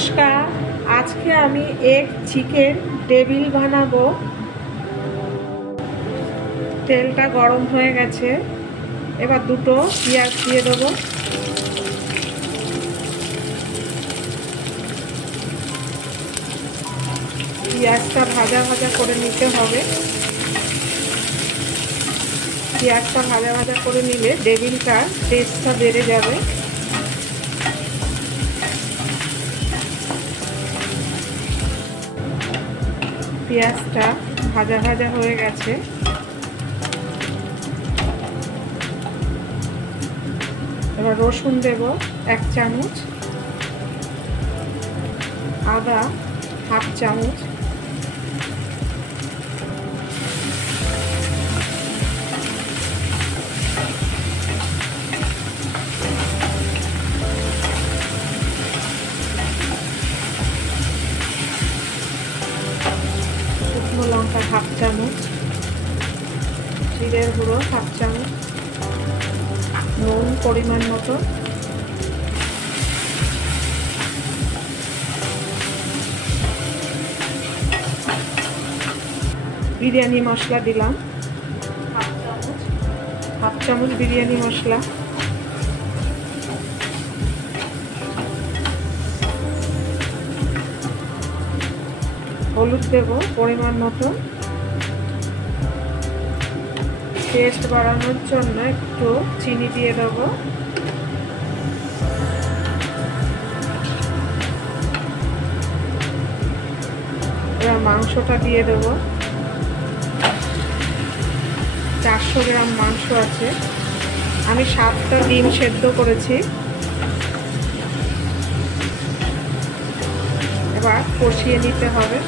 নমস্কার, আজকে আমি এক চিকেন টেবিল বানাবো। তেলটা গরম হয়ে গেছে, এবার দুটো পেঁয়াজ দিয়ে দেবো। পেঁয়াজটা ভাজা ভাজা করে নিতে হবে। পেঁয়াজটা ভাজা ভাজা করে নিলে টেবিলটার টেস্টটা বেড়ে যাবে। পেঁয়াজটা ভাজা ভাজা হয়ে গেছে, এবার রসুন দেব 1 চামচ, আদা 1/2 চামচ, শুকনো লঙ্কা 1/2 চামচ, জিরের গুঁড়ো 1/2 চামচ, নুন পরিমাণ মতো, বিরিয়ানি মশলা দিলাম 1/2 চামচ বিরিয়ানি মশলা, হলুদ দেব পরিমাণ মতো, টেস্ট বাড়ানোর জন্য একটু চিনি দিয়ে দেবো। এবার মাংসটা দিয়ে দেবো। 400 গ্রাম মাংস আছে, আমি 7টা ডিম সেদ্ধ করেছি। এবার কষিয়ে নিতে হবে।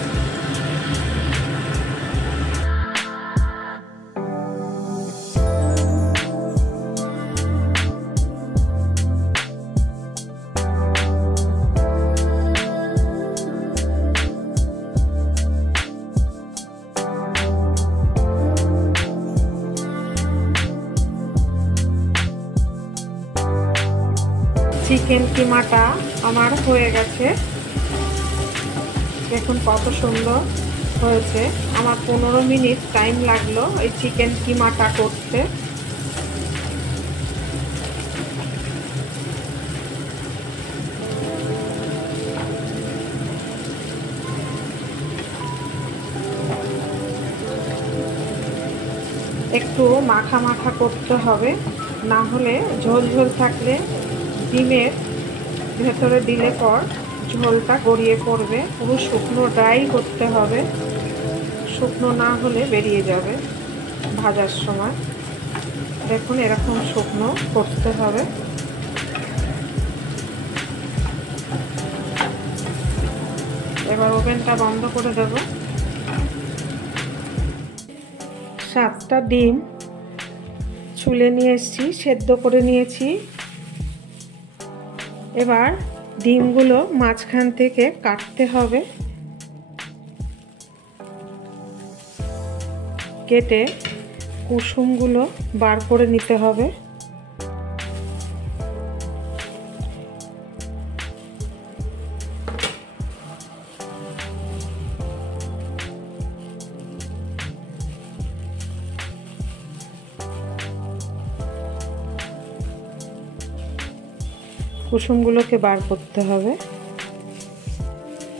চিকেন কিমাটা আমার হয়ে গেছে, দেখুন কত সুন্দর হয়েছে। আমার 15 মিনিট টাইম লাগলো এই চিকেন কিমাটা করতে। একটু মাখা মাখা করতে হবে, না হলে ঝোল ঝোল থাকলে ডিমের ভেতরে দিলে পর ঝোলটা গড়িয়ে পড়বে। পুরো শুকনো ড্রাই করতে হবে, শুকনো না হলে বেরিয়ে যাবে ভাজার সময়। দেখুন এরকম শুকনো করতে হবে। এবার ওভেনটা বন্ধ করে দেব। 7টা ডিম ছুলে নিয়ে এসেছি, সেদ্ধ করে নিয়েছি। এবার ডিমগুলো মাঝখান থেকে কাটতে হবে, কেটে কুসুমগুলো বার করে নিতে হবে। কুসুমগুলোকে বার করতে হবে,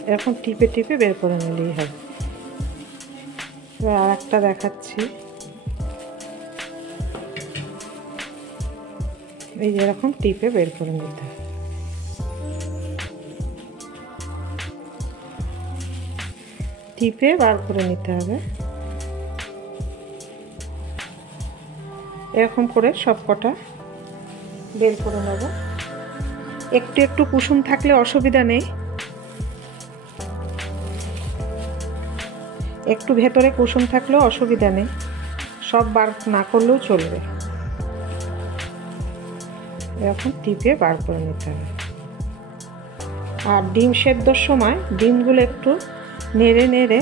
এরকম টিপে টিপে বের করে নিলেই হবে। এবার আর একটা দেখাচ্ছি, এই যেরকম টিপে বের করে নিতে হবে। টিপে বার করে নিতে হবে, এরকম করে সব কটা বের করে নেব। একটু একটু কুসুম থাকলে অসুবিধা নেই, একটু ভেতরে কুসুম থাকলেও অসুবিধা নেই, সব বার না করলেও চলবে। এরকম টিপে বার করে নিতে হবে। আর ডিম সেদ্ধর সময় ডিমগুলো একটু নেড়ে নেড়ে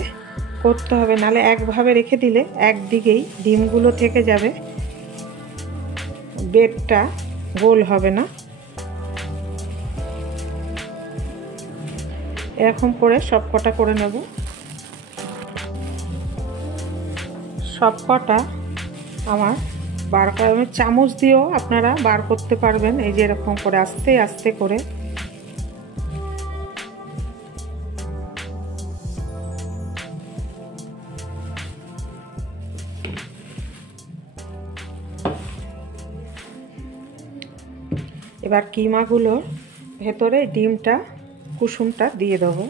করতে হবে, নাহলে একভাবে রেখে দিলে একদিকেই ডিমগুলো থেকে যাবে, বেডটা গোল হবে না। এরকম করে সব কটা করে নেব। সব কটা আমার বার করা, চামচ দিয়েও আপনারা বার করতে পারবেন। এই যে এরকম করে আস্তে আস্তে করে এবার কিমাগুলোর ভেতরে ডিমটা কুসুমটা দিয়ে দেবো।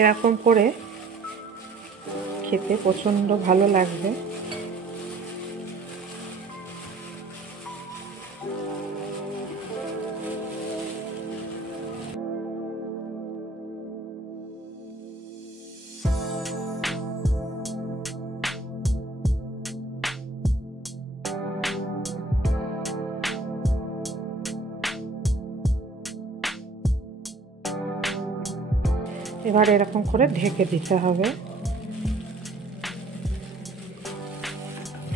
এরকম করে খেতে প্রচণ্ড ভালো লাগবে। এবার এরকম করে ঢেকে দিতে হবে।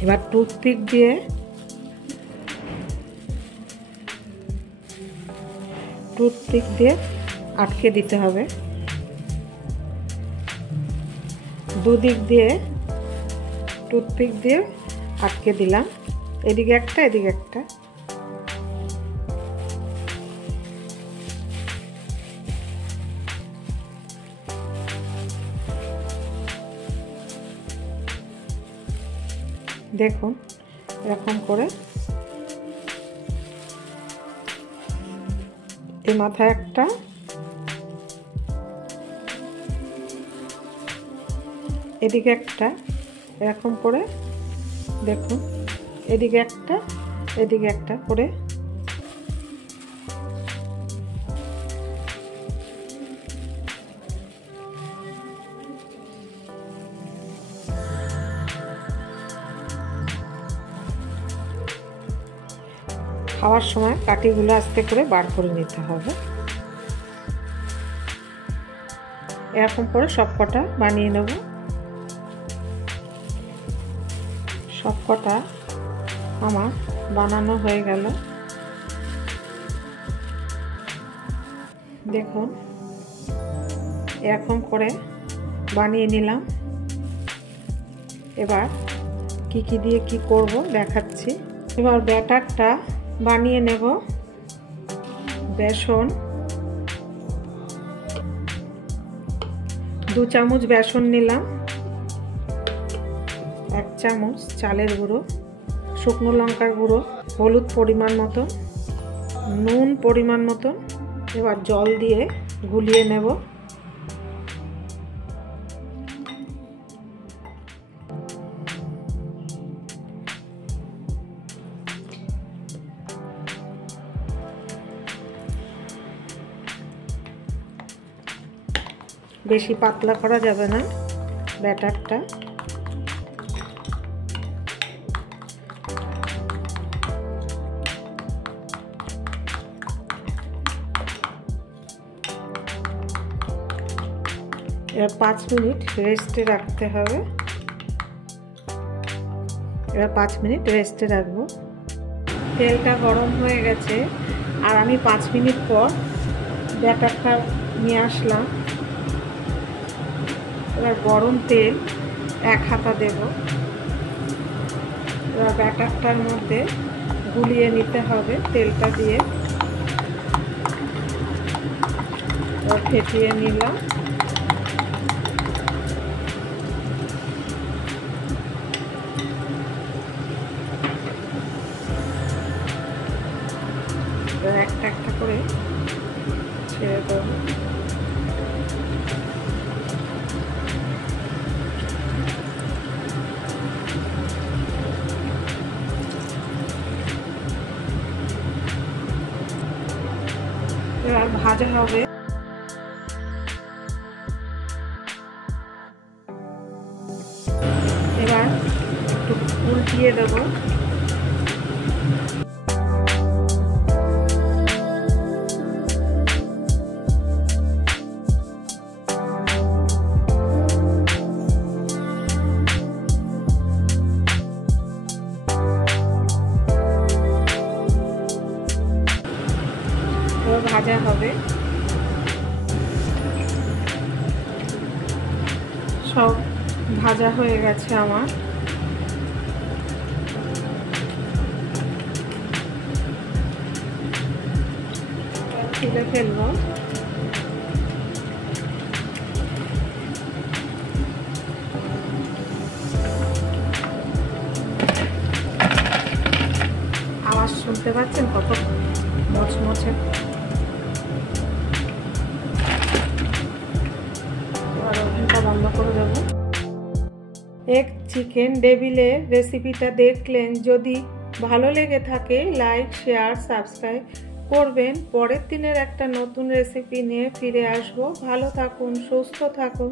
এবার টুথপিক দিয়ে আটকে দিতে হবে। দুদিক দিয়ে টুথপিক দিয়ে আটকে দিলাম, এদিকে একটা এদিকে একটা। দেখুন এরকম করে এই মাথায় একটা, এদিকে একটা, এরকম করে দেখুন এদিকে একটা এদিকে একটা করে খাওয়ার সময় কাঠিগুলো আস্তে করে বার করে নিতে হবে। এরকম করে সব কটা বানিয়ে নেব। সব কটা আমার বানানো হয়ে গেল। দেখুন এরকম করে বানিয়ে নিলাম। এবার কি দিয়ে কি করব দেখাচ্ছি। এবার ব্যাটারটা বানিয়ে নেব। বেসন 2 চামচ বেসন নিলাম, 1 চামচ চালের গুঁড়ো, শুকনো লঙ্কার গুঁড়ো, হলুদ পরিমাণ মতো, নুন পরিমাণ মতো। এবার জল দিয়ে গুলিয়ে নেব। বেশি পাতলা করা যাবে না ব্যাটারটা। এবার 5 মিনিট রেস্টে রাখতে হবে। এবার 5 মিনিট রেস্টে রাখবো। তেলটা গরম হয়ে গেছে আর আমি 5 মিনিট পর ব্যাটারটা নিয়ে আসলাম। এবার গরম তেল 1 হাতা দেব। এবার ব্যাটারটার মধ্যে গুলিয়ে নিতে হবে তেলটা দিয়ে। এবার ফেটিয়ে নিলাম। এবার একটা একটা করে ছেড়ে দেব। এবার ভাজা হবে। এবার একটু উল্টিয়ে দেবো। ভাজা হবে। সব ভাজা হয়ে গেছে আমার। তুলে ফেলবো। আওয়াজ শুনতে পাচ্ছেন কত মচমচে। এবার ওভেনটা বন্ধ করে দেবো। এগ চিকেন টেবিলের রেসিপিটা দেখলেন, যদি ভালো লেগে থাকে লাইক, শেয়ার, সাবস্ক্রাইব করবেন। পরের দিনের একটা নতুন রেসিপি নিয়ে ফিরে আসবো। ভালো থাকুন, সুস্থ থাকুন।